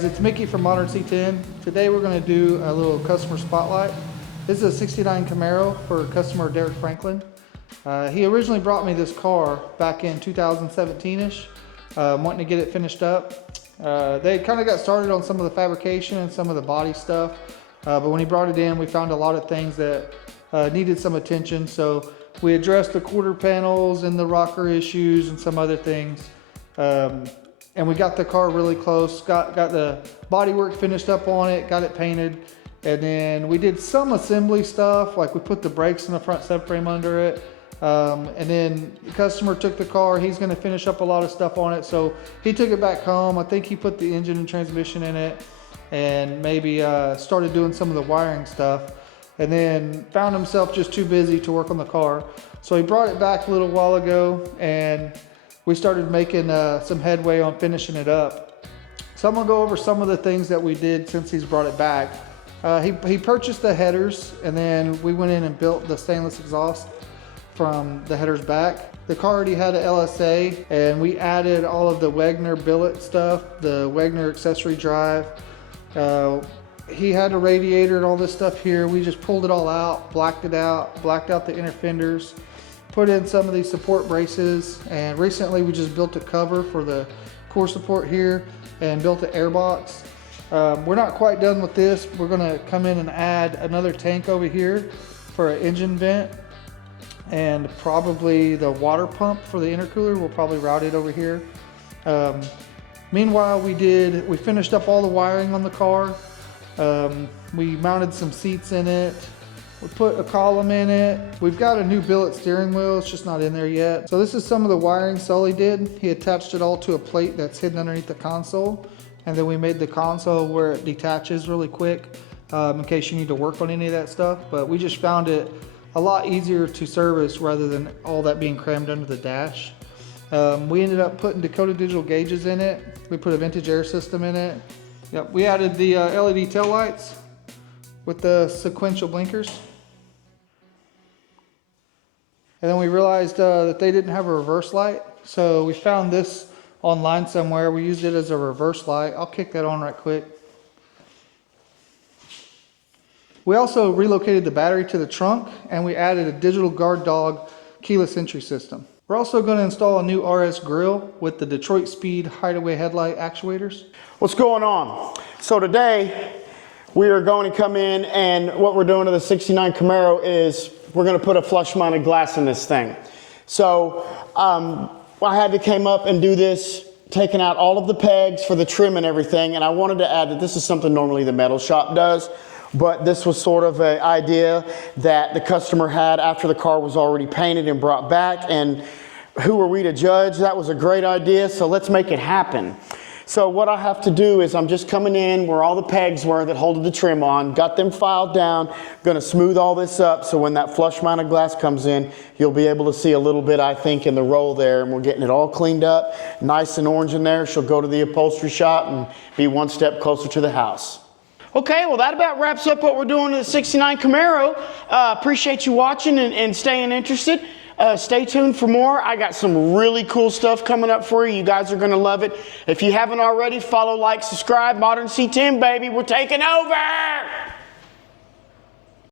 It's Mickey from Modern C10. Today we're going to do a little customer spotlight. This is a 69 Camaro for customer Derek Franklin. He originally brought me this car back in 2017-ish, wanting to get it finished up. They kind of got started on some of the fabrication and some of the body stuff, but when he brought it in, we found a lot of things that needed some attention. So we addressed the quarter panels and the rocker issues and some other things. And we got the car really close, got the bodywork finished up on it, got it painted, and then we did some assembly stuff, like we put the brakes in the front subframe under it. And then the customer took the car, he's gonna finish up a lot of stuff on it, so he took it back home. I think he put the engine and transmission in it, and maybe started doing some of the wiring stuff, and then found himself just too busy to work on the car. So he brought it back a little while ago, and we started making some headway on finishing it up. So I'm gonna go over some of the things that we did since he's brought it back. He purchased the headers, and then we went in and built the stainless exhaust from the headers back. The car already had an LSA, and we added all of the Wagner billet stuff, the Wagner accessory drive. He had a radiator and all this stuff here. We just pulled it all out, blacked out the inner fenders, put in some of these support braces, and recently we just built a cover for the core support here and built an air box. We're not quite done with this. We're gonna come in and add another tank over here for an engine vent, and probably the water pump for the intercooler. We'll probably route it over here. Meanwhile, we finished up all the wiring on the car. We mounted some seats in it. We put a column in it. We've got a new billet steering wheel. It's just not in there yet. So this is some of the wiring Sully did. He attached it all to a plate that's hidden underneath the console. And then we made the console where it detaches really quick in case you need to work on any of that stuff. But we just found it a lot easier to service rather than all that being crammed under the dash. We ended up putting Dakota digital gauges in it. We put a vintage air system in it. Yep, we added the LED tail lights with the sequential blinkers. And then we realized that they didn't have a reverse light. So we found this online somewhere. We used it as a reverse light. I'll kick that on right quick. We also relocated the battery to the trunk, and we added a digital guard dog keyless entry system. We're also going to install a new RS grill with the Detroit Speed hideaway headlight actuators. What's going on? So today we are going to come in, and what we're doing to the 69 Camaro is we're going to put a flush mounted glass in this thing. So I had to came up and do this, taking out all of the pegs for the trim and everything, and I wanted to add that this is something normally the metal shop does, but this was sort of an idea that the customer had after the car was already painted and brought back, and who are we to judge? That was a great idea, so let's make it happen. So what I have to do is I'm just coming in where all the pegs were that holded the trim on, got them filed down, gonna smooth all this up so when that flush mounted glass comes in, you'll be able to see a little bit, I think, in the roll there, and we're getting it all cleaned up, nice and orange in there. She'll go to the upholstery shop and be one step closer to the house. Okay, well that about wraps up what we're doing to the 69 Camaro. Appreciate you watching and staying interested. Stay tuned for more. I got some really cool stuff coming up for you. You guys are going to love it. If you haven't already, follow, like, subscribe. Modern C10, baby. We're taking over.